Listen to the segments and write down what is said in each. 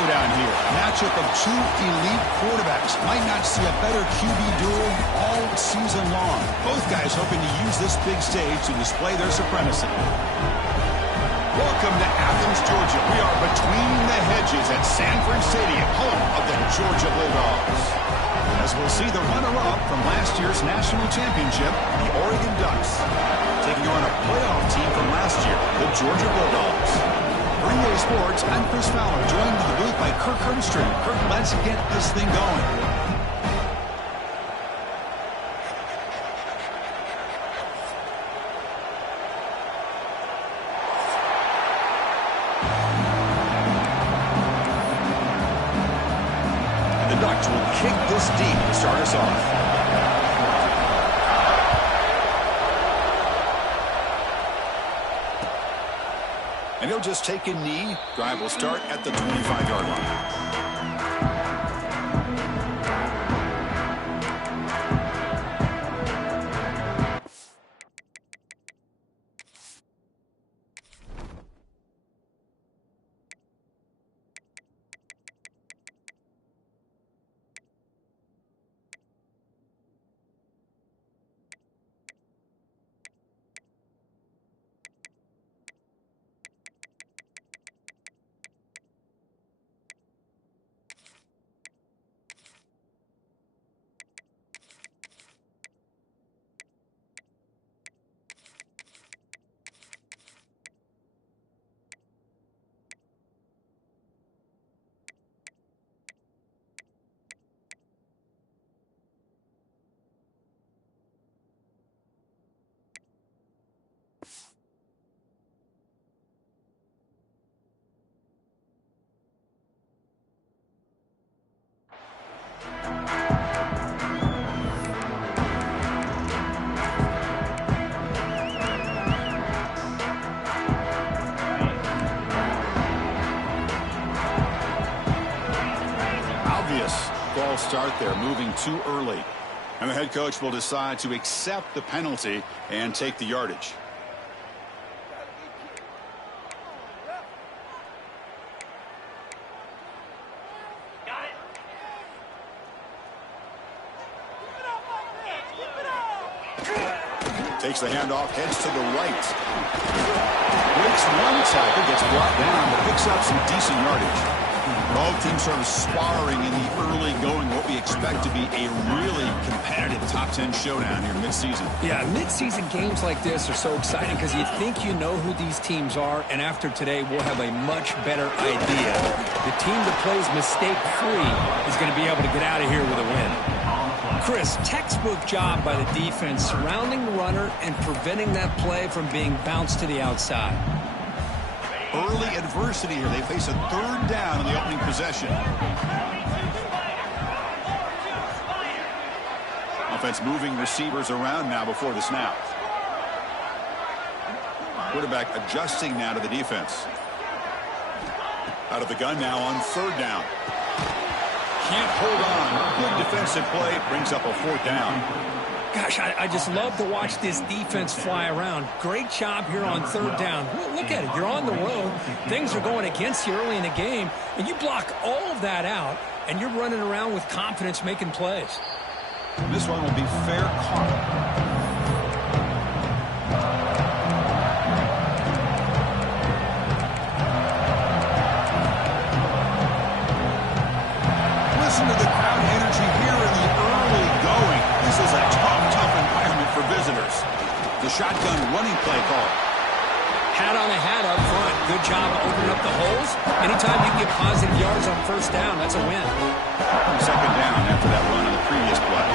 showdown here. A matchup of two elite quarterbacks. Might not see a better QB duel all season long. Both guys hoping to use this big stage to display their supremacy. Welcome to Athens, Georgia. We are between the hedges at Sanford Stadium, home of the Georgia Bulldogs. As we'll see the runner-up from last year's national championship, the Oregon Ducks, taking on a playoff team from last year, the Georgia Bulldogs. For EA Sports, I'm Chris Fowler, joined in the booth by Kirk Herbstreit. Kirk, let's get this thing going. The Ducks will kick this deep to start us off. And he'll just take a knee. Drive will start at the 25-yard line. False start there, moving too early. And the head coach will decide to accept the penalty and take the yardage. Takes the handoff, heads to the right. Breaks one tackle, gets brought down, but picks up some decent yardage. Both teams sort of sparring in the early going, what we expect to be a really competitive top 10 showdown here mid-season. Yeah, mid-season games like this are so exciting because you think you know who these teams are, and after today, we'll have a much better idea. The team that plays mistake-free is going to be able to get out of here with a win. Chris, textbook job by the defense surrounding the runner and preventing that play from being bounced to the outside. Early adversity here. They face a third down in the opening possession. Offense moving receivers around now before the snap. Quarterback adjusting now to the defense. Out of the gun now on third down. Can't hold on. Good defensive play. Brings up a fourth down. Gosh, I just love to watch this defense fly around. Great job here on third down. Look at it. You're on the road. Things are going against you early in the game, and you block all of that out, and you're running around with confidence making plays. This one will be fair caught. Listen to the crowd energy here in the early going. This is a tough environment for visitors. The shotgun running play call. Hat on a hat up front. Good job opening up the holes. Anytime you get positive yards on first down, that's a win. Second down after that run on the previous play.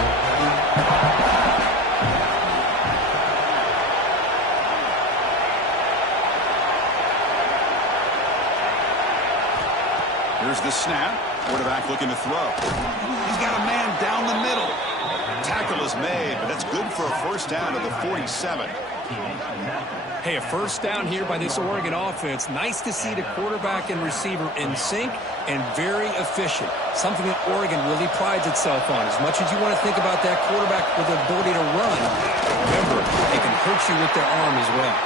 Here's the snap. Quarterback looking to throw. He's got a man down the middle. Tackle is made, but that's good for a first down to the 47. Hey, a first down here by this Oregon offense. Nice to see the quarterback and receiver in sync and very efficient. Something that Oregon really prides itself on. As much as you want to think about that quarterback with the ability to run, remember, they can hurt you with their arm as well.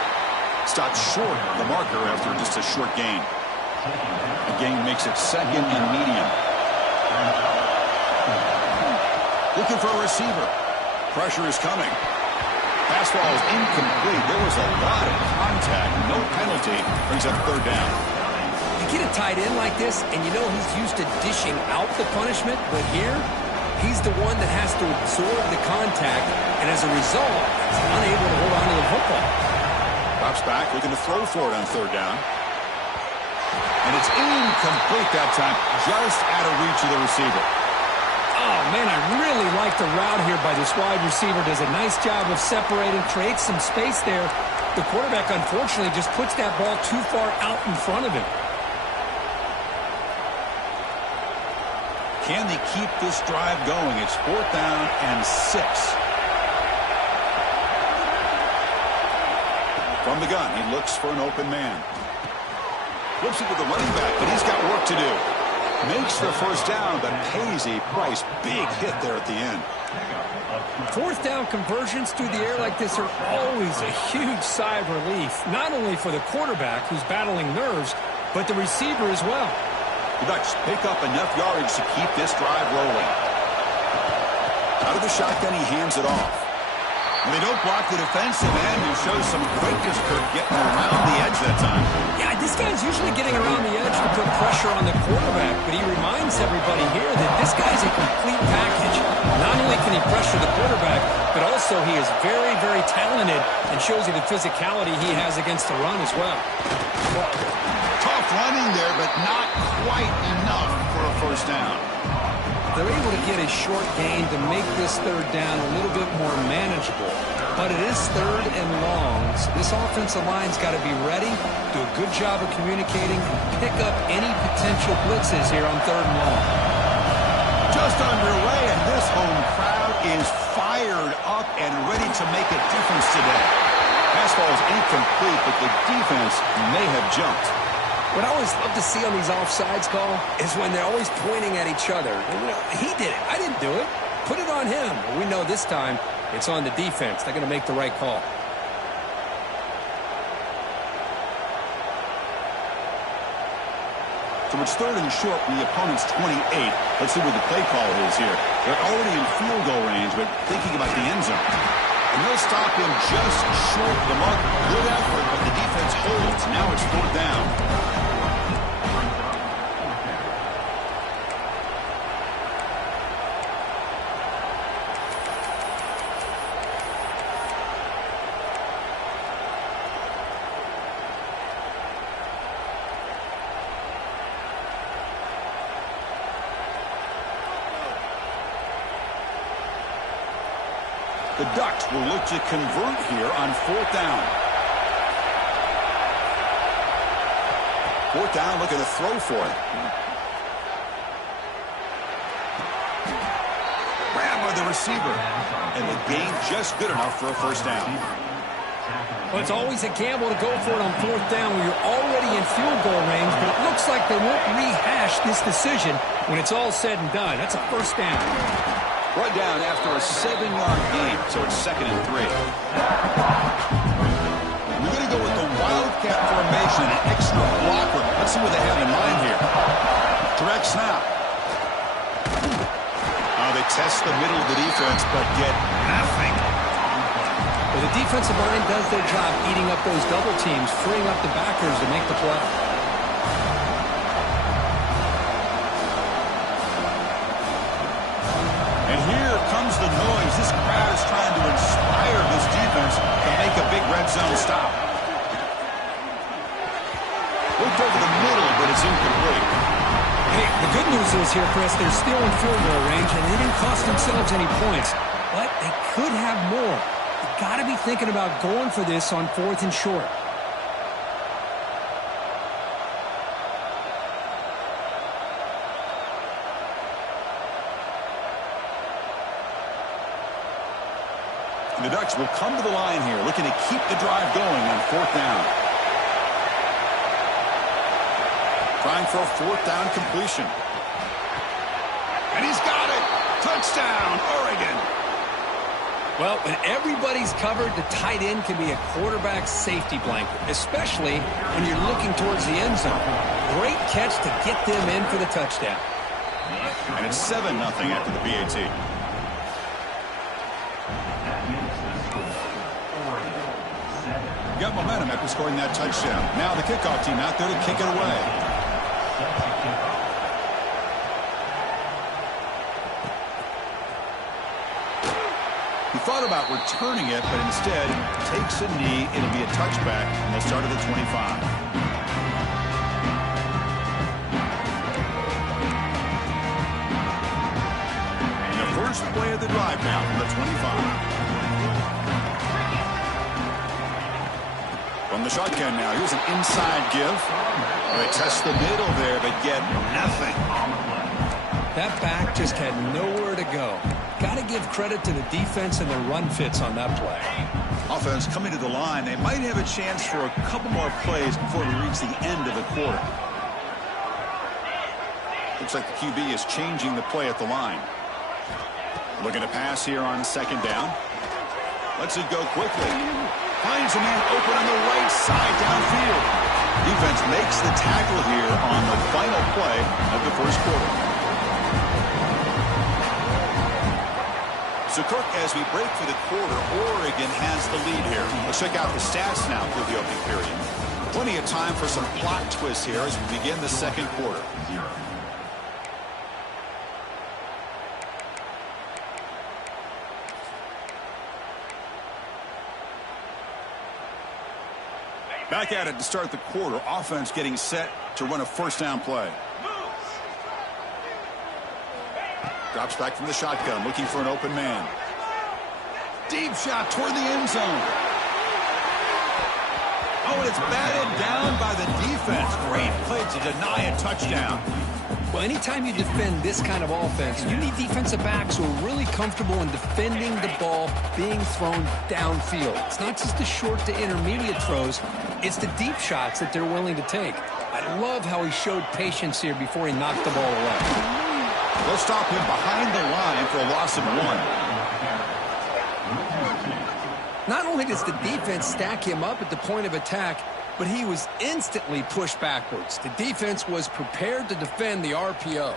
Stopped short of the marker after just a short gain. The game makes it second and medium. Looking for a receiver. Pressure is coming. Pass ball is incomplete. There was a lot of contact. No penalty. Brings up third down. You get a tight end like this, and you know he's used to dishing out the punishment, but here, he's the one that has to absorb the contact, and as a result, he's unable to hold on to the football. Drops back, looking to throw for it on third down. And it's incomplete that time, just out of reach of the receiver. Oh, man, I really like the route here by this wide receiver. Does a nice job of separating, creates some space there. The quarterback, unfortunately, just puts that ball too far out in front of him. Can they keep this drive going? It's fourth down and 6. From the gun, he looks for an open man. Flips it to the running back, but he's got work to do. Makes the first down, but pays a price. Big hit there at the end. Fourth down conversions through the air like this are always a huge sigh of relief, not only for the quarterback who's battling nerves, but the receiver as well. The Ducks pick up enough yardage to keep this drive rolling. Out of the shotgun, he hands it off. And they don't block the defensive end, who shows some quickness for getting around the edge that time. Yeah, this guy's usually getting around the edge to put pressure on the quarterback, but he reminds everybody here that this guy's a complete package. Not only can he pressure the quarterback, but also he is very, very talented and shows you the physicality he has against the run as well. Tough running there, but not quite enough for a first down. They're able to get a short gain to make this third down a little bit more manageable. But it is third and long, so this offensive line's got to be ready, do a good job of communicating, and pick up any potential blitzes here on third and long. Just underway, and this home crowd is fired up and ready to make a difference today. Pass ball is incomplete, but the defense may have jumped. What I always love to see on these offsides call is when they're always pointing at each other. And, you know, he did it. I didn't do it. Put it on him. But we know this time it's on the defense. They're going to make the right call. So it's third and short from the opponent's 28. Let's see what the play call is here. They're already in field goal range, but thinking about the end zone. And they'll stop him just short of the mark. Good effort, but the defense holds. Now it's fourth down. The Ducks will look to convert here on fourth down. Fourth down, looking to throw for it. Grab by the receiver. And the gain just good enough for a first down. Well, it's always a gamble to go for it on fourth down when you're already in field goal range, but it looks like they won't rehash this decision when it's all said and done. That's a first down. Brought down after a 7-yard gain, so it's second and 3. We're going to go with the Wildcat formation, an extra blocker. Let's see what they have in mind here. Direct snap. They test the middle of the defense, but get nothing. Well, the defensive line does their job eating up those double teams, freeing up the backers to make the play. And here comes the noise. This crowd is trying to inspire this defense to make a big red zone stop. Looked over the middle, but it's incomplete. Hey, the good news is here, Chris, they're still in field goal range, and they didn't cost themselves any points. But they could have more. You've got to be thinking about going for this on fourth and short. The Ducks will come to the line here, looking to keep the drive going on fourth down. Trying for a fourth down completion. And he's got it! Touchdown, Oregon! Well, when everybody's covered, the tight end can be a quarterback's safety blanket, especially when you're looking towards the end zone. Great catch to get them in for the touchdown. And it's 7-0 after the PAT. Got momentum after scoring that touchdown. Now the kickoff team out there to kick it away. He thought about returning it, but instead takes a knee. It'll be a touchback, and they'll start at the 25. And the first play of the drive now from the 25. From the shotgun now, here's an inside give. They test the middle there, but get nothing. That back just had nowhere to go. Got to give credit to the defense and their run fits on that play. Offense coming to the line. They might have a chance for a couple more plays before we reach the end of the quarter. Looks like the QB is changing the play at the line. Looking to pass here on second down. Lets it go quickly. Finds a man open on the right side downfield. Defense makes the tackle here on the final play of the first quarter. So, Kirk, as we break for the quarter, Oregon has the lead here. Let's check out the stats now through the opening period. Plenty of time for some plot twists here as we begin the second quarter. Back at it to start the quarter. Offense getting set to run a first down play. Drops back from the shotgun, looking for an open man. Deep shot toward the end zone. Oh, and it's batted down by the defense. Great play to deny a touchdown. Well, anytime you defend this kind of offense, you need defensive backs who are really comfortable in defending the ball being thrown downfield. It's not just the short to intermediate throws, it's the deep shots that they're willing to take. I love how he showed patience here before he knocked the ball away. They'll stop him behind the line for a loss of 1. Not only does the defense stack him up at the point of attack, but he was instantly pushed backwards. The defense was prepared to defend the RPO.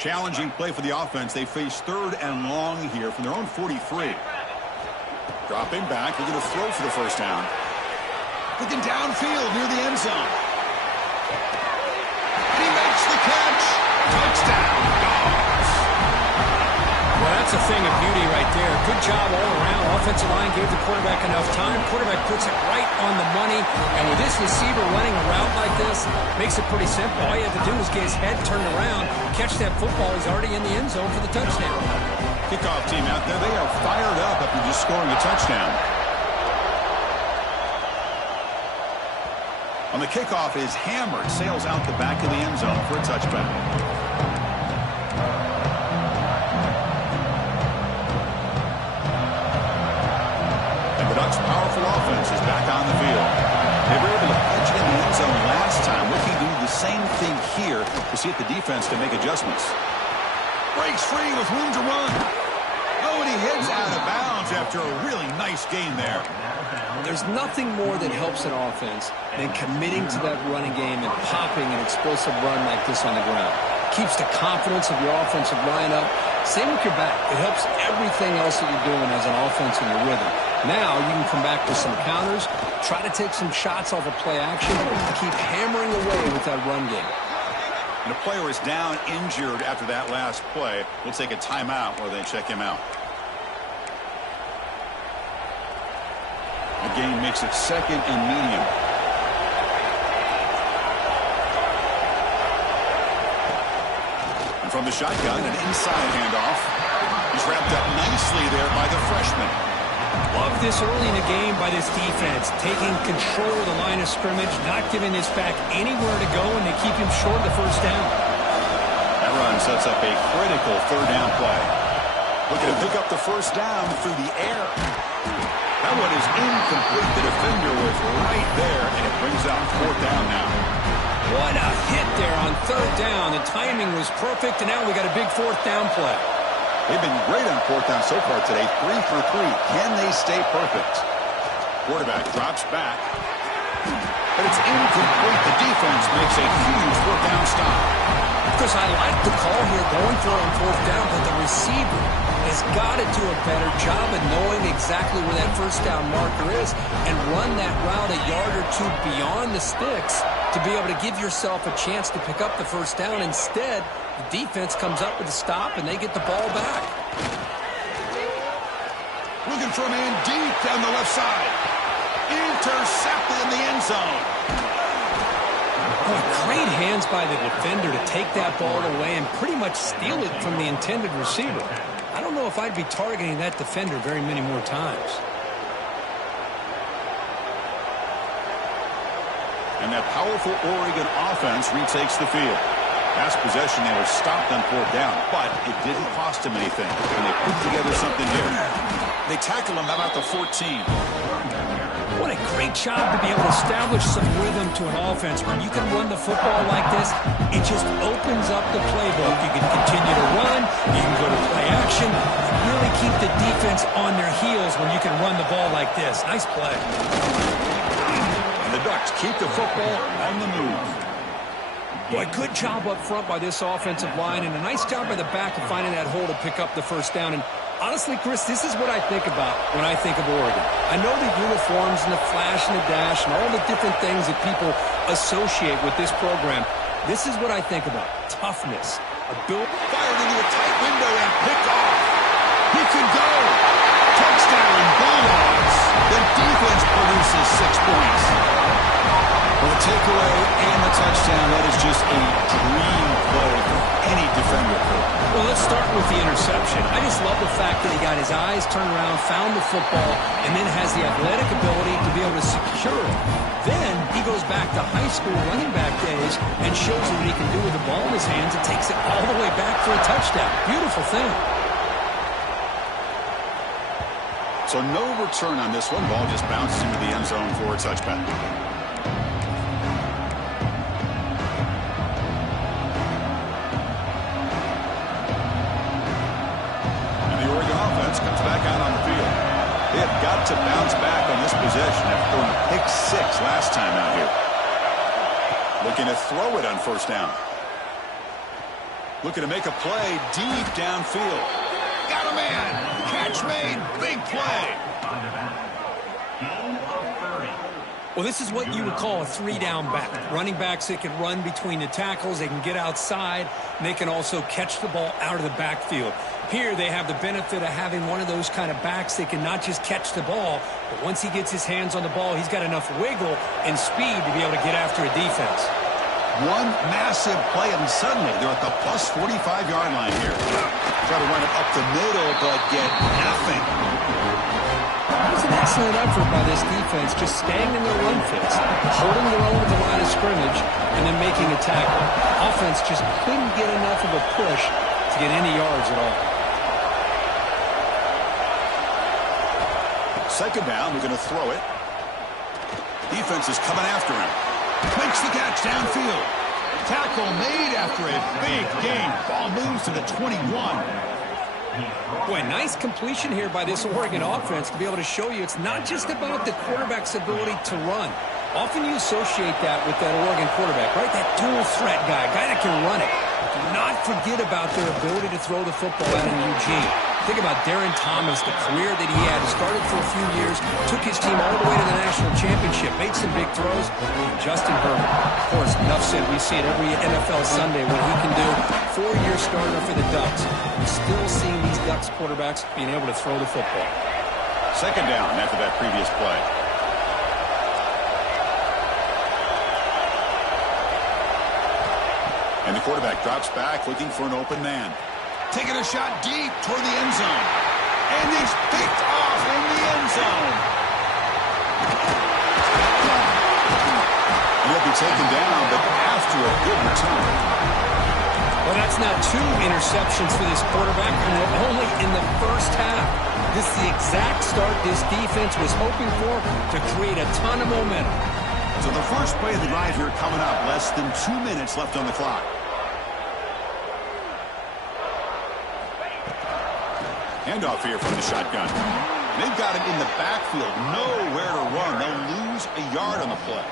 Challenging play for the offense. They face 3rd and long here from their own 43. Dropping back, they're going to throw for the first down. Looking downfield near the end zone. And he makes the catch. Touchdown, Dogs. Well, that's a thing of beauty right there. Good job all around. Offensive line gave the quarterback enough time. Quarterback puts it right on the money. And with this receiver running a route like this, makes it pretty simple. All you have to do is get his head turned around, catch that football. He's already in the end zone for the touchdown. Kickoff team out there, they are fired up after just scoring a touchdown. On the kickoff is hammered, sails out the back of the end zone for a touchback. And the Ducks' powerful offense is back on the field. They were able to punch it in the end zone last time, looking to do the same thing here to see if the defense can make adjustments. Breaks free with room to run. Oh, and he heads out of bounds after a really nice game there. There's nothing more that helps an offense than committing to that running game and popping an explosive run like this on the ground. Keeps the confidence of your offensive lineup. Same with your back. It helps everything else that you're doing as an offense in your rhythm. Now you can come back with some counters, try to take some shots off of play action, and keep hammering away with that run game. And the player is down injured after that last play. We'll take a timeout while they check him out. The game makes it 2nd and medium. And from the shotgun, an inside handoff. He's wrapped up nicely there by the freshman. Love this early in the game by this defense, taking control of the line of scrimmage, not giving this back anywhere to go, and they keep him short of the first down. That run sets up a critical 3rd down play. Looking to pick up the first down through the air. That one is incomplete. The defender was right there, and it brings out 4th down now. What a hit there on third down. The timing was perfect, and now we got a big fourth down play. They've been great on fourth down so far today. 3 for 3. Can they stay perfect? Quarterback drops back. But it's incomplete. The defense makes a huge fourth down stop. Because I like the call here going for it on fourth down, but the receiver has got to do a better job of knowing exactly where that first down marker is and run that route a yard or two beyond the sticks to be able to give yourself a chance to pick up the first down. Instead, the defense comes up with a stop and they get the ball back. Looking for a man deep down the left side. Intercepted in the end zone. Boy, great hands by the defender to take that ball away and pretty much steal it from the intended receiver. I don't know if I'd be targeting that defender very many more times. And that powerful Oregon offense retakes the field. Last possession, they were stopped on fourth down, but it didn't cost them anything. And they put together something here. They tackle him about the 14. What a great job to be able to establish some rhythm to an offense. When you can run the football like this, it just opens up the playbook. You can continue to run, you can go to play action, and really keep the defense on their heels when you can run the ball like this. Nice play. And the Ducks keep the football on the move. Boy, good job up front by this offensive line, and a nice job by the back of finding that hole to pick up the first down. And honestly, Chris, this is what I think about when I think of Oregon. I know the uniforms and the flash and the dash and all the different things that people associate with this program. This is what I think about. Toughness. Fired into a tight window and picked off. He can go. Touchdown, Bulldogs. The defense produces 6 points. Well, the takeaway and the touchdown, that is just a dream play for any defender. Well, let's start with the interception. I just love the fact that he got his eyes turned around, found the football, and then has the athletic ability to be able to secure it. Then he goes back to high school running back days and shows you what he can do with the ball in his hands and takes it all the way back for a touchdown. Beautiful thing. So no return on this one. Ball just bounces into the end zone for a touchback. Comes back out on the field. They have got to bounce back on this possession after throwing a pick 6 last time out here. Looking to throw it on first down. Looking to make a play deep downfield. Got a man. Catch made. Big play. Well, this is what you would call a 3-down back. Running backs that can run between the tackles, they can get outside, and they can also catch the ball out of the backfield. Here they have the benefit of having one of those kind of backs that can not just catch the ball, but once he gets his hands on the ball, he's got enough wiggle and speed to be able to get after a defense. One massive play, and suddenly they're at the plus 45-yard line here. Try to run it up the middle, but get nothing. It was an excellent effort by this defense, just staying in their run fits, holding their own at the line of scrimmage, and then making a tackle. Offense just couldn't get enough of a push to get any yards at all. Second down, we're going to throw it. Defense is coming after him. Makes the catch downfield. Tackle made after a big gain. Ball moves to the 21. Boy, nice completion here by this Oregon offense to be able to show you it's not just about the quarterback's ability to run. Often you associate that with that Oregon quarterback, right? That dual threat guy that can run it. Do not forget about their ability to throw the football out in Eugene. Think about Darren Thomas, the career that he had. He started for a few years, took his team all the way to the national championship, made some big throws. And Justin Herbert, of course, enough said. We see it every NFL Sunday what he can do. 4-year starter for the Ducks. We're still seeing these Ducks quarterbacks being able to throw the football. Second down after that previous play. And the quarterback drops back, looking for an open man. Taking a shot deep toward the end zone. And he's picked off in the end zone. And he'll be taken down, but after a good return. Well, that's now 2 interceptions for this quarterback, and they're only in the first half. This is the exact start this defense was hoping for to create a ton of momentum. So the first play of the drive here coming up. Less than 2 minutes left on the clock. Handoff here from the shotgun. They've got him in the backfield. Nowhere to run. They'll lose a yard on the play.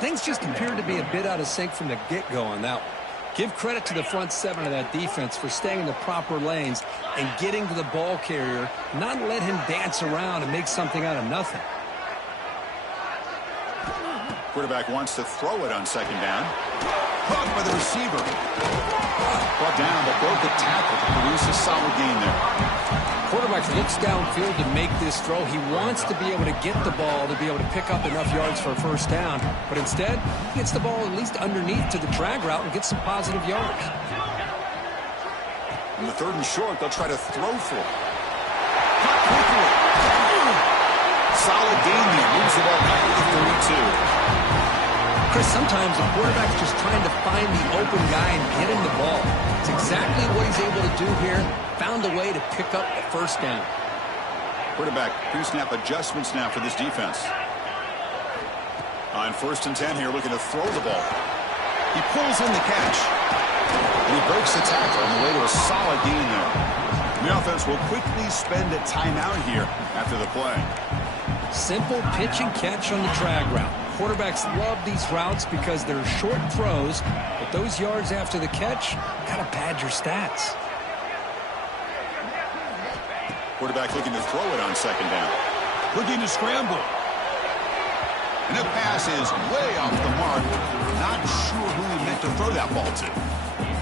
Things just appeared to be a bit out of sync from the get-go on that one. Give credit to the front seven of that defense for staying in the proper lanes and getting to the ball carrier, not let him dance around and make something out of nothing. Quarterback wants to throw it on second down. Caught by the receiver. Brought down, but broke the tackle to produce a solid gain there. Quarterback looks downfield to make this throw. He wants to be able to get the ball to be able to pick up enough yards for a first down, but instead, he gets the ball at least underneath to the drag route and gets some positive yards. In the third and short, they'll try to throw for it. Caught quickly. Solid gain there. Moves the ball back to the 32. Chris, sometimes the quarterback's just trying to find the open guy and get him the ball. It's exactly what he's able to do here. Found a way to pick up the first down. Quarterback pre-snap adjustments now for this defense. On 1st and 10 here, looking to throw the ball. He pulls in the catch. And he breaks the tackle on the way to a solid gain there. The offense will quickly spend a timeout here after the play. Simple pitch and catch on the drag route. Quarterbacks love these routes because they're short throws, but those yards after the catch gotta pad your stats. Quarterback looking to throw it on second down. Looking to scramble. And the pass is way off the mark. Not sure who he meant to throw that ball to.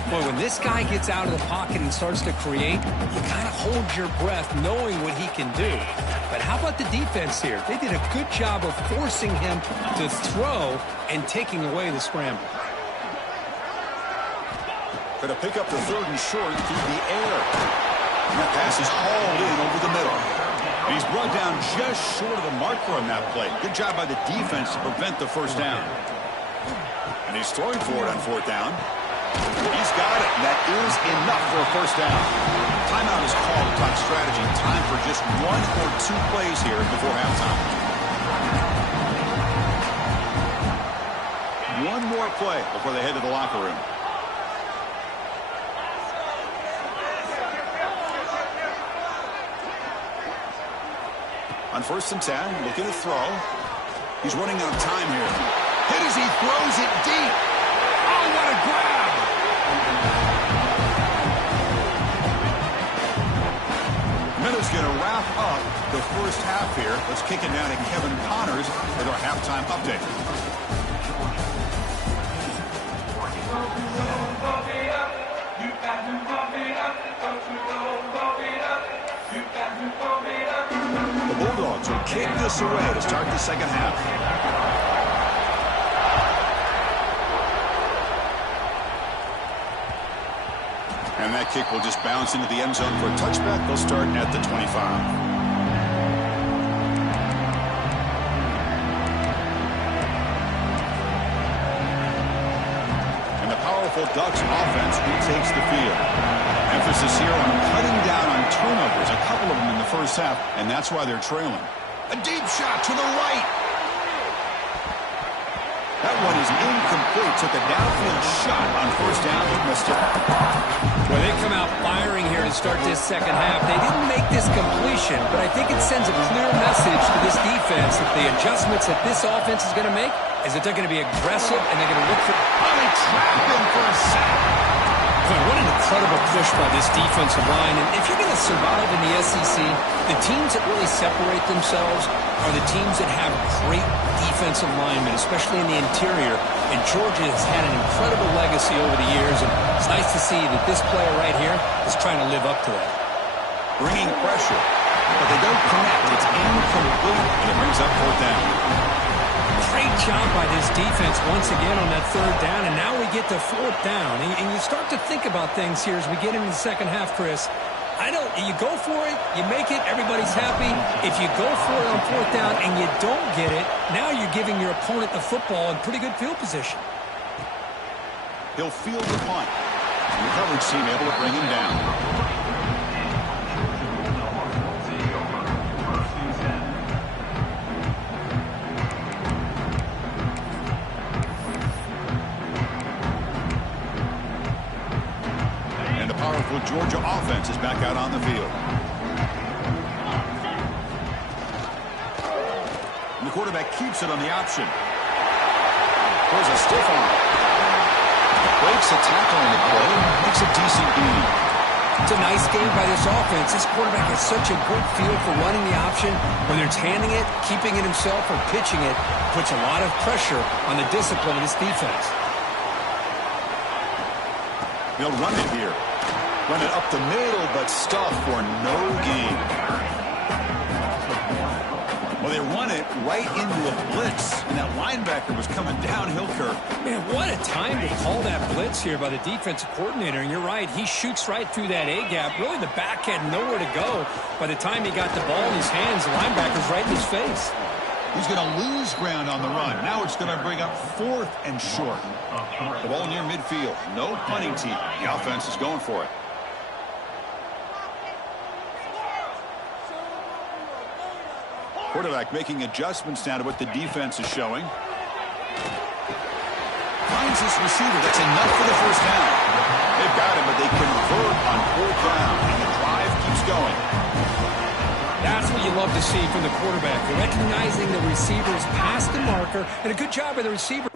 Boy, when this guy gets out of the pocket and starts to create, you kind of hold your breath knowing what he can do. But how about the defense here? They did a good job of forcing him to throw and taking away the scramble. Going to pick up the third and short through the air. And that pass is hauled in over the middle. And he's brought down just short of the marker on that play. Good job by the defense to prevent the first down. And he's throwing for it on 4th down. He's got it. That is enough for a first down. Timeout is called to talk strategy. Time for just 1 or 2 plays here before halftime. One more play before they head to the locker room. On 1st and 10, looking to throw. He's running out of time here. Hit as he throws it deep. Oh, what a grab! Minutes going to wrap up the first half here. Let's kick it down to Kevin Connors with our halftime update. The Bulldogs will kick this away to start the second half. And that kick will just bounce into the end zone for a touchback. They'll start at the 25. And the powerful Ducks offense retakes the field. Emphasis here on cutting down on turnovers, a couple of them in the first half, and that's why they're trailing. A deep shot to the right. That one is incomplete. Took a downfield shot on 1st down, but missed it. Well, they come out firing here to start this second half. They didn't make this completion, but I think it sends a clear message to this defense that the adjustments that this offense is going to make is that they're going to be aggressive and they're going to look for... Oh, they trapped him for a sack. Boy, what an incredible push by this defensive line. And if you're going to survive in the SEC, the teams that really separate themselves are the teams that have great defensive linemen, especially in the interior. And Georgia has had an incredible legacy over the years, and it's nice to see that this player right here is trying to live up to that. Bringing pressure, but they don't connect. It's incomplete, and it brings up 4th down. Great job by this defense once again on that 3rd down, and now we get to 4th down. And you start to think about things here as we get into the second half, Chris. You go for it, you make it, everybody's happy. If you go for it on 4th down and you don't get it, now you're giving your opponent the football in pretty good field position. He'll field the punt. And the coverage team able to bring him down. Georgia offense is back out on the field. And the quarterback keeps it on the option. Throws a stiff arm. Breaks a tackle on the play and makes a decent gain. It's a nice game by this offense. This quarterback has such a good feel for running the option. Whether it's handing it, keeping it himself, or pitching it, puts a lot of pressure on the discipline of this defense. They'll run it here. Run it up the middle, but stuff for no gain. Well, they run it right into a blitz, and that linebacker was coming downhill curve. Man, what a time to call that blitz here by the defensive coordinator. And you're right, he shoots right through that A-gap. Really, the back had nowhere to go. By the time he got the ball in his hands, the linebacker's right in his face. He's going to lose ground on the run. Now it's going to bring up 4th and short. The ball near midfield. No punting team. The offense is going for it. Quarterback making adjustments now to what the defense is showing. Finds his receiver. That's enough for the first down. They've got him, but they convert on 4th down, and the drive keeps going. That's what you love to see from the quarterback. Recognizing the receiver's past the marker, and a good job by the receiver.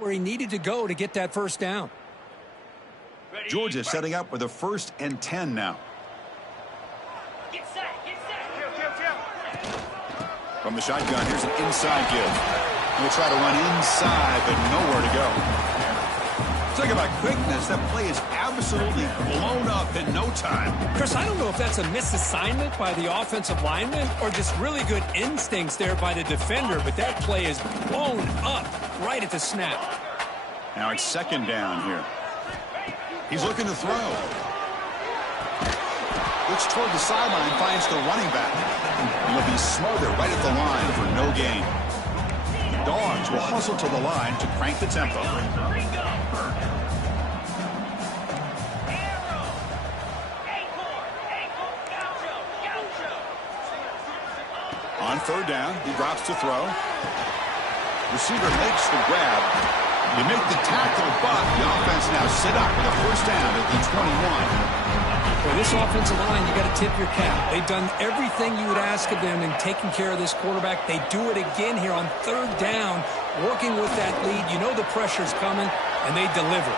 where he needed to go to get that first down. Georgia setting up with a 1st and 10 now. Get set. From the shotgun, here's an inside give. He'll try to run inside, but nowhere to go. Talk about quickness. That play is absolutely blown up in no time. Chris, I don't know if that's a misassignment by the offensive lineman or just really good instincts there by the defender, but that play is blown up right at the snap. Now it's 2nd down here. He's looking to throw. Looks toward the sideline, finds the running back. He'll be smothered right at the line for no gain. Dogs will hustle to the line to crank the tempo. On 3rd down, he drops to throw. Receiver makes the grab. You make the tackle, but the offense now set up with a 1st down at the 21. For this offensive line, you got to tip your cap. They've done everything you would ask of them in taking care of this quarterback. They do it again here on 3rd down, working with that lead. You know the pressure's coming, and they deliver.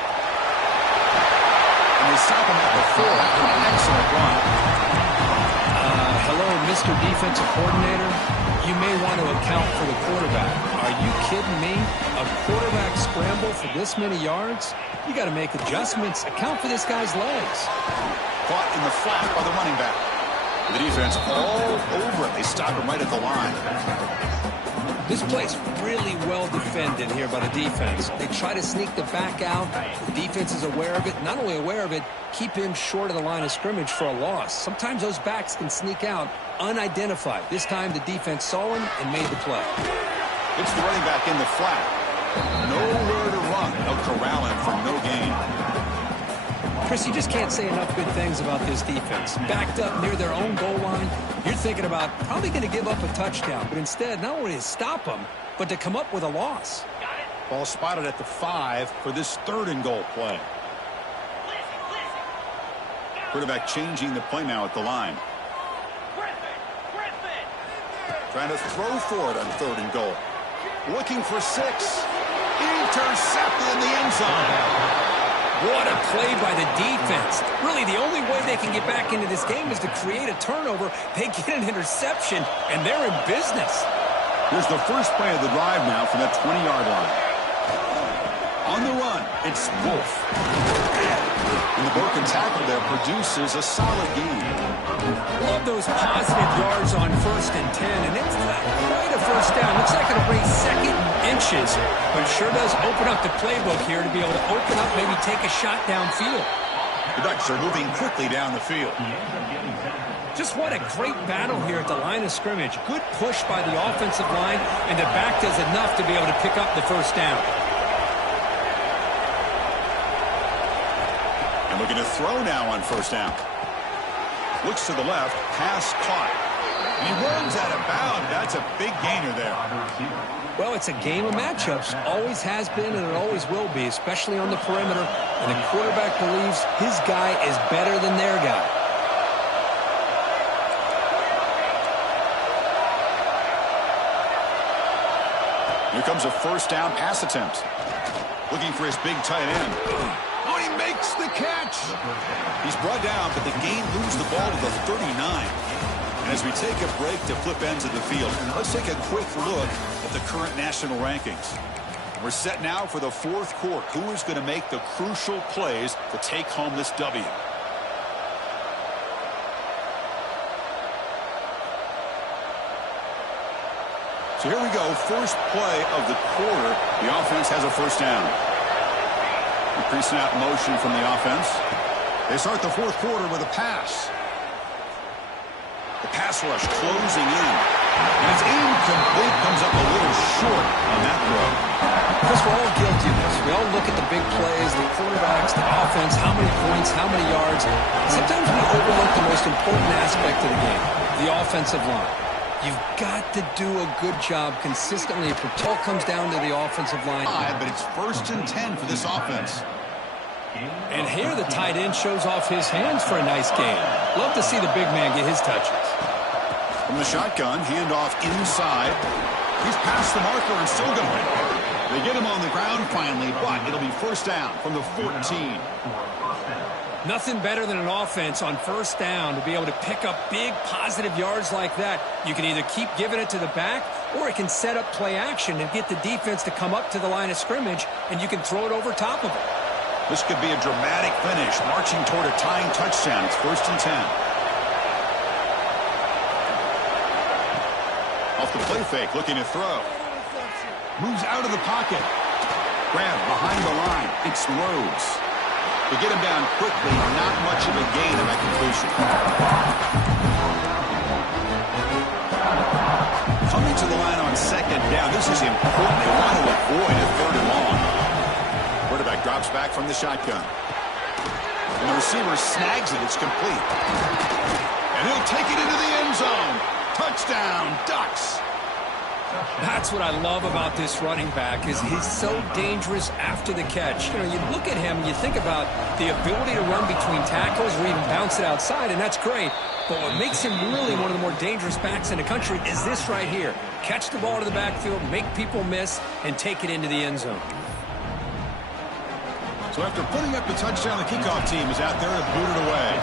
And they stop him at the 4 after an excellent run. Hello, Mr. Defensive Coordinator. You may want to account for the quarterback. Are you kidding me? A quarterback scramble for this many yards? You got to make adjustments. Account for this guy's legs. Caught in the flat by the running back. The defense all over it. They stop him right at the line. This play's really well defended here by the defense. They try to sneak the back out. The defense is aware of it. Not only aware of it, keep him short of the line of scrimmage for a loss. Sometimes those backs can sneak out unidentified. This time the defense saw him and made the play. It's the running back in the flat. Nowhere to run. They'll corral him for no gain. Chris, you just can't say enough good things about this defense. Backed up near their own goal line, you're thinking about probably going to give up a touchdown. But instead, not only to stop them, but to come up with a loss. Ball spotted at the 5 for this 3rd and goal play. Quarterback changing the play now at the line. Trying to throw for it on 3rd and goal. Looking for 6. Intercepted in the end zone. What a play by the defense. Really, the only way they can get back into this game is to create a turnover. They get an interception, and they're in business. Here's the first play of the drive now from that 20-yard line. On the run, it's Wolf. And the broken tackle there produces a solid gain. Love those positive yards on 1st and 10, and it's quite a 1st down. Looks like it'll bring 2nd inches, but sure does open up the playbook here to be able to open up, maybe take a shot downfield. The Ducks are moving quickly down the field. Just what a great battle here at the line of scrimmage. Good push by the offensive line, and the back does enough to be able to pick up the 1st down. And looking to throw now on 1st down. Looks to the left, pass caught. And he runs out of bounds. That's a big gainer there. Well, it's a game of matchups. Always has been, and it always will be, especially on the perimeter. And the quarterback believes his guy is better than their guy. Here comes a 1st down pass attempt. Looking for his big tight end. Oh, he makes the catch. He's brought down, but the Game moves the ball to the 39. And as we take a break to flip ends of the field, let's take a quick look at the current national rankings. We're set now for the 4th quarter. Who is going to make the crucial plays to take home this W? So here we go, first play of the quarter. The offense has a 1st down. The pre-snap motion from the offense. They start the 4th quarter with a pass. The pass rush closing in. And it's incomplete, comes up a little short on that throw. Chris, we're all guilty of this. We all look at the big plays, the quarterbacks, the offense, how many points, how many yards. Sometimes we overlook the most important aspect of the game, the offensive line. You've got to do a good job consistently if it all comes down to the offensive line. But it's 1st and 10 for this offense. And here the tight end shows off his hands for a nice game. Love to see the big man get his touches. From the shotgun, handoff inside. He's past the marker and still going. They get him on the ground finally, but it'll be first down from the 14. Nothing better than an offense on first down to be able to pick up big positive yards like that. You can either keep giving it to the back, or it can set up play action and get the defense to come up to the line of scrimmage, and you can throw it over top of it. This could be a dramatic finish, marching toward a tying touchdown. It's first and 10. Off the play fake, looking to throw. Moves out of the pocket. Grabbed behind the line. It's Rhodes. They get him down quickly, not much of a gain of that completion. Coming to the line on second down, this is important. They want to avoid a third and long. Quarterback drops back from the shotgun. And the receiver snags it. It's complete. And he'll take it into the end zone. Touchdown, Ducks. That's what I love about this running back, is he's so dangerous after the catch. You know, you look at him, you think about the ability to run between tackles or even bounce it outside, and that's great. But what makes him really one of the more dangerous backs in the country is this right here. Catch the ball to the backfield, make people miss, and take it into the end zone. So after putting up the touchdown, the kickoff team is out there to boot it away.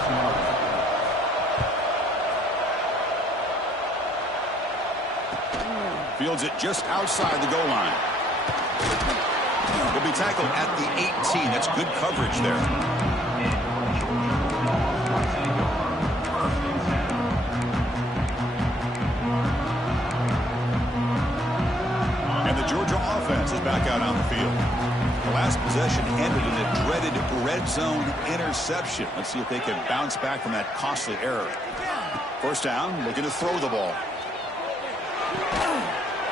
Fields it just outside the goal line. He'll be tackled at the 18. That's good coverage there. And the Georgia offense is back out on the field. The last possession ended in a dreaded red zone interception. Let's see if they can bounce back from that costly error. First down, looking to throw the ball.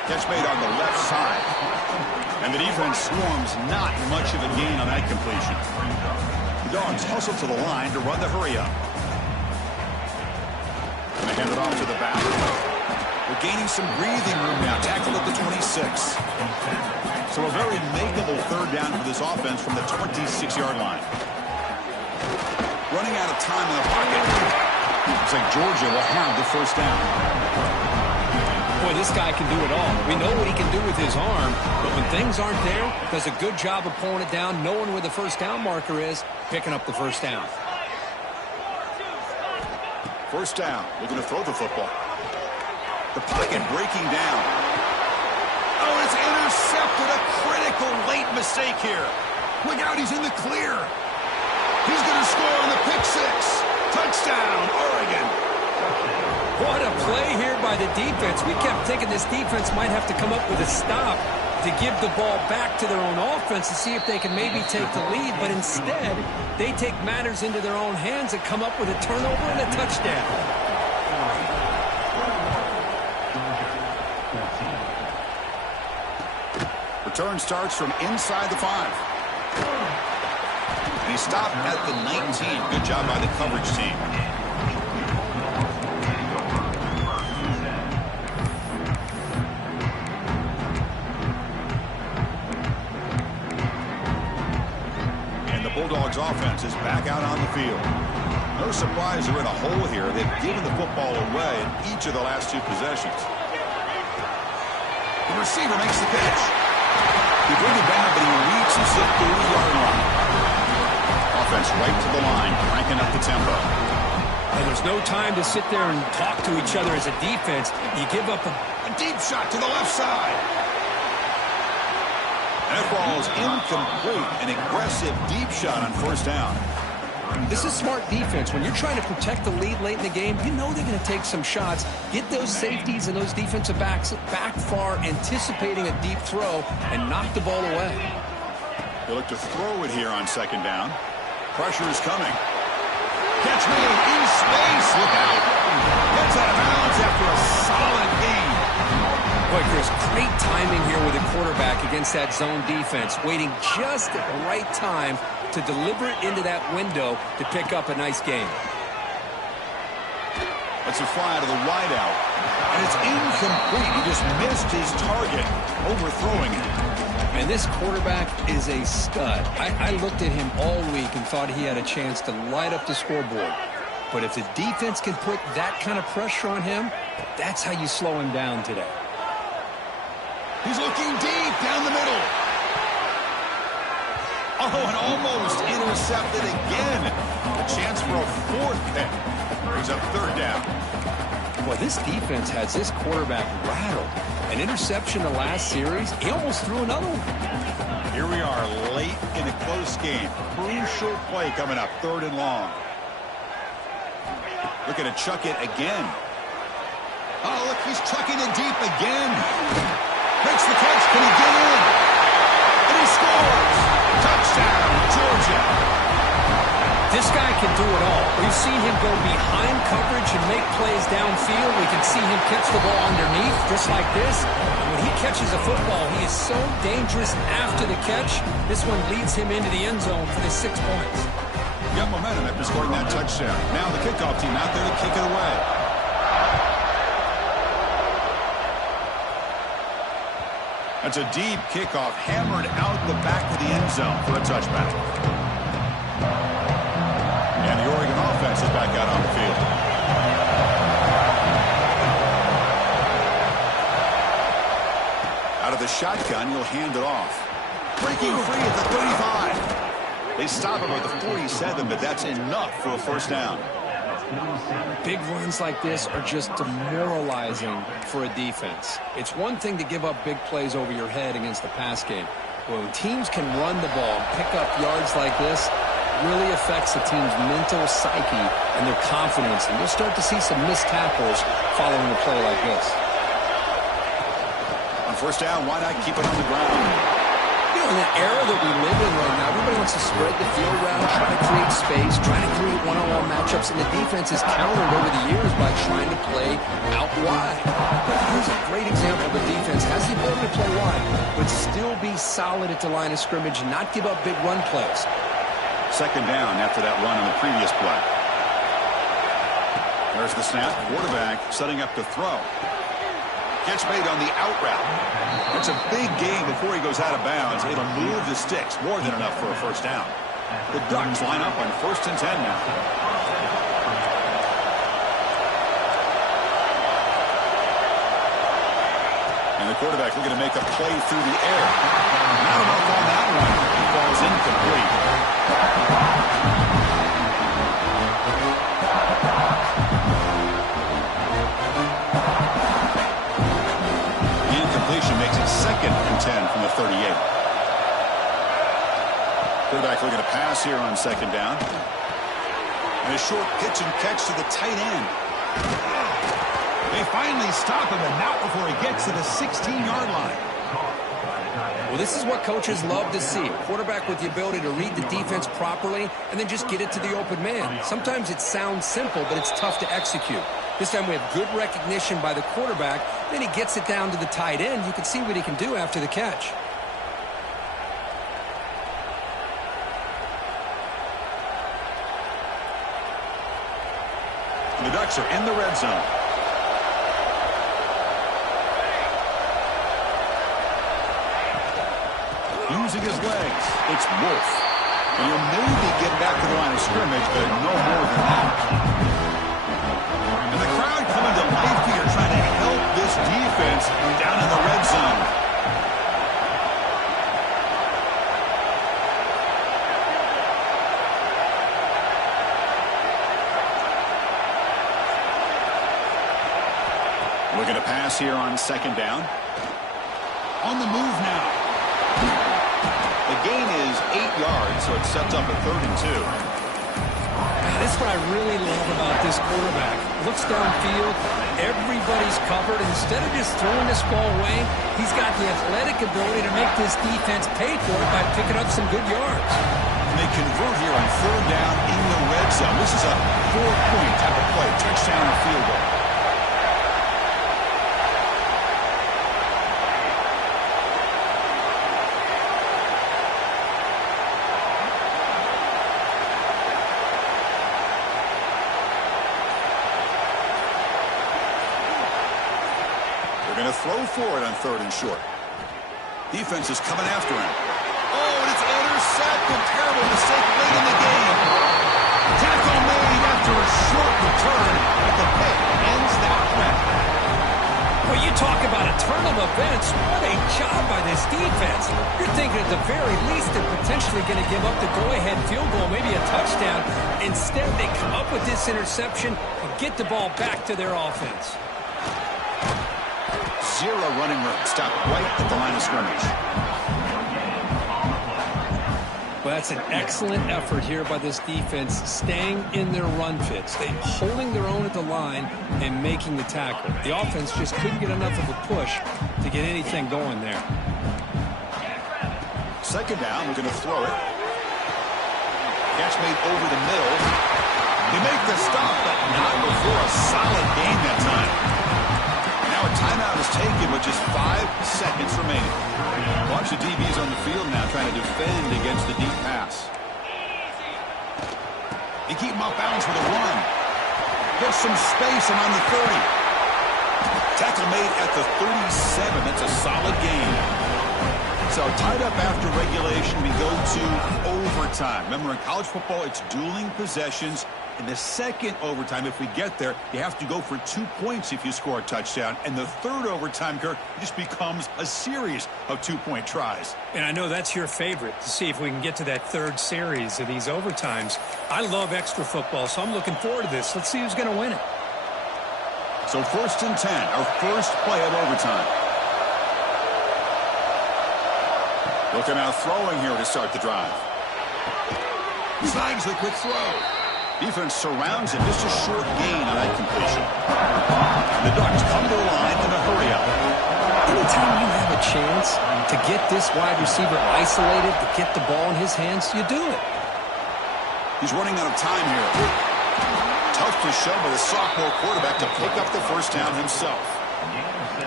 Catch made on the left side. And the defense swarms, not much of a gain on that completion. The Dogs hustle to the line to run the hurry up. And they hand it off to the back. They're gaining some breathing room now. Tackled at the 26. So a very makeable third down for this offense from the 26-yard line. Running out of time in the pocket. Looks like Georgia will have the first down. Boy, this guy can do it all. We know what he can do with his arm, but when things aren't there, does a good job of pulling it down, knowing where the first down marker is, picking up the first down. First down, looking to throw the football. The pocket breaking down. Oh, it's intercepted. A critical late mistake here. Look out, he's in the clear. He's going to score on the pick six. Touchdown, Oregon. What a play here by the defense. We kept thinking this defense might have to come up with a stop to give the ball back to their own offense to see if they can maybe take the lead, but instead they take matters into their own hands and come up with a turnover and a touchdown. Return starts from inside the 5. And he stopped at the 19. Good job by the coverage team. Bulldogs offense is back out on the field. No surprise they're in a hole here. They've given the football away in each of the last 2 possessions. The receiver makes the pitch. He brings it down, but he reaches the 30-yard line. Offense right to the line, cranking up the tempo. And there's no time to sit there and talk to each other as a defense. You give up a deep shot to the left side. That ball is incomplete. An aggressive deep shot on first down. This is smart defense. When you're trying to protect the lead late in the game, you know they're going to take some shots. Get those safeties and those defensive backs back far, anticipating a deep throw, and knock the ball away. They look to throw it here on second down. Pressure is coming. Catch made in space. Look out. Gets out of bounds after a solid gain. Boy, Chris, great timing here with the quarterback against that zone defense, waiting just at the right time to deliver it into that window to pick up a nice gain. That's a fly out of the wideout, and it's incomplete. He just missed his target, overthrowing it. And this quarterback is a stud. I looked at him all week and thought he had a chance to light up the scoreboard. But if the defense can put that kind of pressure on him, that's how you slow him down today. He's looking deep down the middle. Oh, and almost intercepted again. A chance for a fourth pick. Brings up third down. Well, this defense has this quarterback rattled. An interception the last series. He almost threw another one. Here we are late in a close game. Crucial play coming up, third and long. Looking to chuck it again. Oh, look, he's chucking it deep again. Makes the catch. Can he get in? And he scores. Touchdown, Georgia. This guy can do it all. We've seen him go behind coverage and make plays downfield. We can see him catch the ball underneath, just like this. And when he catches a football, he is so dangerous after the catch. This one leads him into the end zone for the 6 points. Got momentum after scoring that touchdown. Now the kickoff team out there to kick it away. That's a deep kickoff, hammered out the back of the end zone for a touchback. And the Oregon offense is back out on the field. Out of the shotgun, you'll hand it off. Breaking free at the 35. They stop him at the 47, but that's enough for a first down. Big runs like this are just demoralizing for a defense. It's one thing to give up big plays over your head against the pass game. But when teams can run the ball and pick up yards like this, it really affects the team's mental psyche and their confidence. And you'll start to see some missed tackles following a play like this. On first down, why not keep it on the ground? You know, in the era that we live in right now, everybody wants to spread the field around, try to create space, try to create one-on-one matchups, and the defense is countered over the years by trying to play out wide. But here's a great example. The defense has the ability to play wide, but still be solid at the line of scrimmage and not give up big run plays. Second down after that run on the previous play. There's the snap. Quarterback setting up to throw. Catch made on the out route. That's a big gain before he goes out of bounds. It'll move the sticks. More than enough for a first down. The Ducks line up on 1st and 10 now. And the quarterback looking to make a play through the air. Not enough on that one. He falls incomplete. Makes it 2nd and 10 from the 38. Quarterback looking to pass here on 2nd down. And a short pitch and catch to the tight end. They finally stop him, and not before he gets to the 16-yard line. Well, this is what coaches love to see. A quarterback with the ability to read the defense properly and then just get it to the open man. Sometimes it sounds simple, but it's tough to execute. This time we have good recognition by the quarterback. Then he gets it down to the tight end. You can see what he can do after the catch. The Ducks are in the red zone. Using his legs, it's Wolf. And he'll maybe get back to the line of scrimmage, but no more than that. And the crowd coming to life here, trying to help this defense down in the red zone. Looking to pass here on 2nd down. On the move now. The gain is 8 yards, so it sets up a 3rd and 2. This is what I really love about this quarterback. Looks downfield, everybody's covered. Instead of just throwing this ball away, he's got the athletic ability to make this defense pay for it by picking up some good yards. And they convert here on 3rd down in the red zone. This is a 4-point type of play, touchdown or field goal. Going to throw for it on 3rd and short. Defense is coming after him. Oh, and it's intercepted. Terrible mistake late in the game. Tackle made after a short return, but the pick ends that threat. Well, you Talk about a turn of events. What a job by this defense. You're thinking at the very least they're potentially going to give up the go-ahead field goal, maybe a touchdown. Instead, they come up with this interception and get the ball back to their offense. Zero running room. Stop right at the line of scrimmage. Well, that's an excellent effort here by this defense, staying in their run fits. They holding their own at the line and making the tackle. The offense just couldn't get enough of a push to get anything going there. Second down, we're going to throw it. Catch made over the middle. They make the stop, but not before a solid gain that time. Now a timeout is taken with just 5 seconds remaining. Watch the DBs on the field now trying to defend against the deep pass. They keep him off balance with a run. Gets some space and on the 30. Tackle made at the 37. That's a solid gain. So tied up after regulation, we go to overtime. Remember, in college football, it's dueling possessions. In the second overtime, if we get there, you have to go for 2 points if you score a touchdown. And the third overtime, Kirk, just becomes a series of 2-point tries. And I know that's your favorite, to see if we can get to that third series of these overtimes. I love extra football, so I'm looking forward to this. Let's see who's going to win it. So 1st and 10, our first play of overtime. Looking out throwing here to start the drive. Slides the quick throw. Defense surrounds him. Just a short gain on that completion. The Ducks come to the line in a hurry up. Anytime you have a chance to get this wide receiver isolated, to get the ball in his hands, you do it. He's running out of time here. Tough to show by the sophomore quarterback to pick up the first down himself.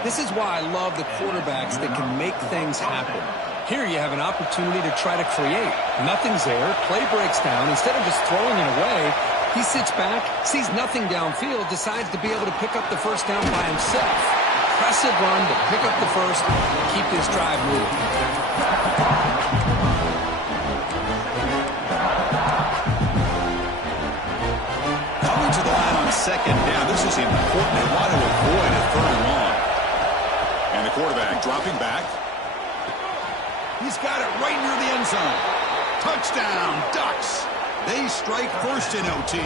This is why I love the quarterbacks that can make things happen. Here you have an opportunity to try to create. Nothing's there. Play breaks down. Instead of just throwing it away, he sits back, sees nothing downfield, decides to be able to pick up the first down by himself. Impressive run to pick up the first, keep this drive moving. Coming to the line on second down. This is important. They want to avoid a third and long. And the quarterback dropping back. He's got it right near the end zone. Touchdown, Ducks. They strike first in OT.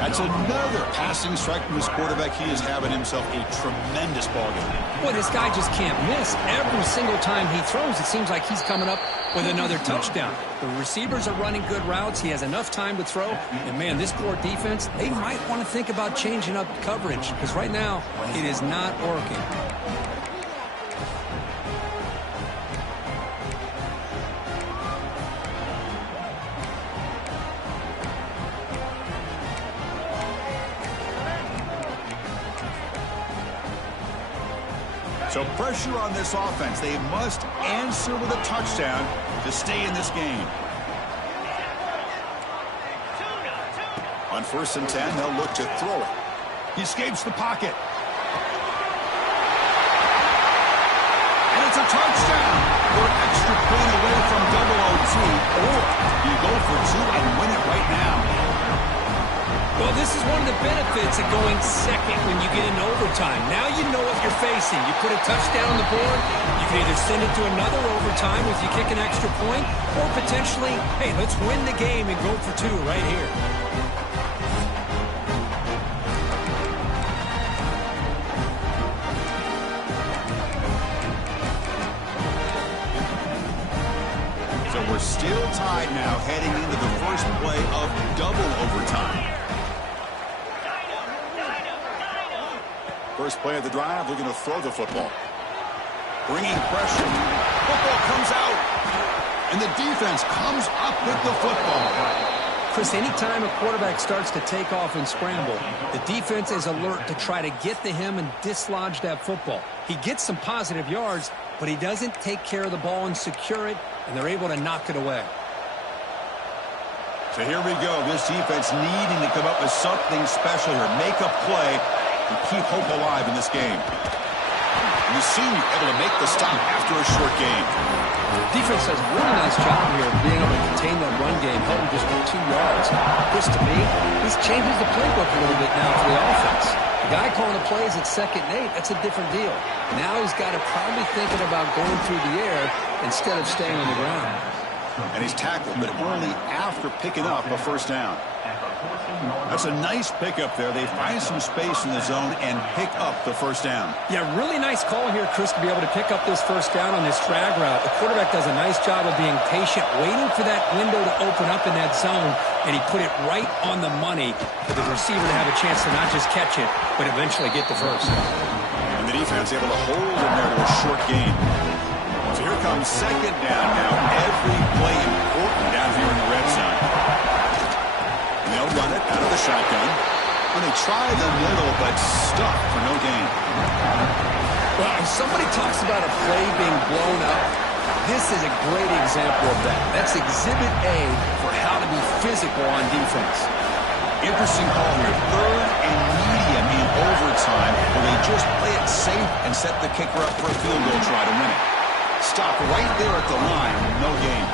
That's another passing strike from his quarterback. He is having himself a tremendous ballgame. Boy, this guy just can't miss. Every single time he throws, it seems like he's coming up with another touchdown. The receivers are running good routes. He has enough time to throw. And, man, this poor defense, they might want to think about changing up coverage because right now it is not working. So pressure on this offense. They must answer with a touchdown to stay in this game. On 1st and 10, they'll look to throw it. He escapes the pocket. And it's a touchdown. We're an extra point away from double OT, or you go for 2 and win it right now. Well, this is one of the benefits of going second when you get into overtime. Now you know what you're facing. You put a touchdown on the board, you can either send it to another overtime if you kick an extra point, or potentially, hey, let's win the game and go for 2 right here. So we're still tied now heading into the first play of double overtime. First play of the drive, looking to throw the football. Bringing pressure. Football comes out. And the defense comes up with the football. Chris, anytime a quarterback starts to take off and scramble, the defense is alert to try to get to him and dislodge that football. He gets some positive yards, but he doesn't take care of the ball and secure it, and they're able to knock it away. So here we go. This defense needing to come up with something special here. Make a play and keep hope alive in this game. And the senior able to make the stop after a short game. Defense does a really nice job here of being able to contain that run game, held him just for 2 yards. This, to me, this changes the playbook a little bit now for the offense. Guy calling the plays at 2nd and 8, that's a different deal. Now he's got to probably thinking about going through the air instead of staying on the ground. And he's tackled, but only after picking up a first down. That's a nice pickup there. They find some space in the zone and pick up the first down. Yeah, really nice call here, Chris, to be able to pick up this first down on this drag route. The quarterback does a nice job of being patient, waiting for that window to open up in that zone, and he put it right on the money for the receiver to have a chance to not just catch it, but eventually get the first. And the defense able to hold him there to a short gain. So here comes 2nd down now. Every play important down here in the red zone. And they'll run it out of the shotgun. And they try the middle, but stuck for no gain. Well, if somebody talks about a play being blown up, this is a great example of that. That's exhibit A for how to be physical on defense. Interesting call here. 3rd and medium in overtime, where they just play it safe and set the kicker up for a field goal try to win it. Stop right there at the line, no gain.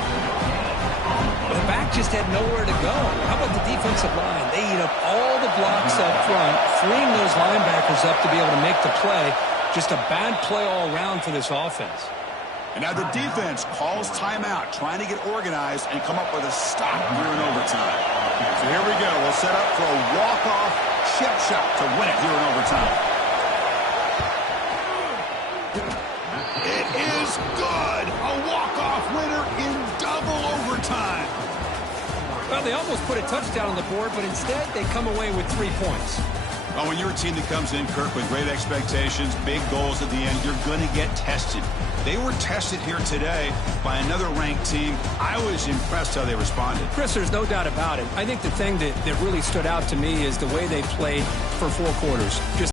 The back just had nowhere to go. How about the defensive line? They eat up all the blocks up front, freeing those linebackers up to be able to make the play. Just a bad play all around for this offense. And now the defense calls timeout, trying to get organized and come up with a stop here in overtime. So here we go. We'll set up for a walk-off chip shot to win it here in overtime. It is good. A walk-off winner in double overtime. Well, they almost put a touchdown on the board, but instead they come away with 3 points. Well, when you're a team that comes in, Kirk, with great expectations, big goals at the end, you're going to get tested. They were tested here today by another ranked team. I was impressed how they responded. Chris, there's no doubt about it. I think the thing that really stood out to me is the way they played for 4 quarters. Just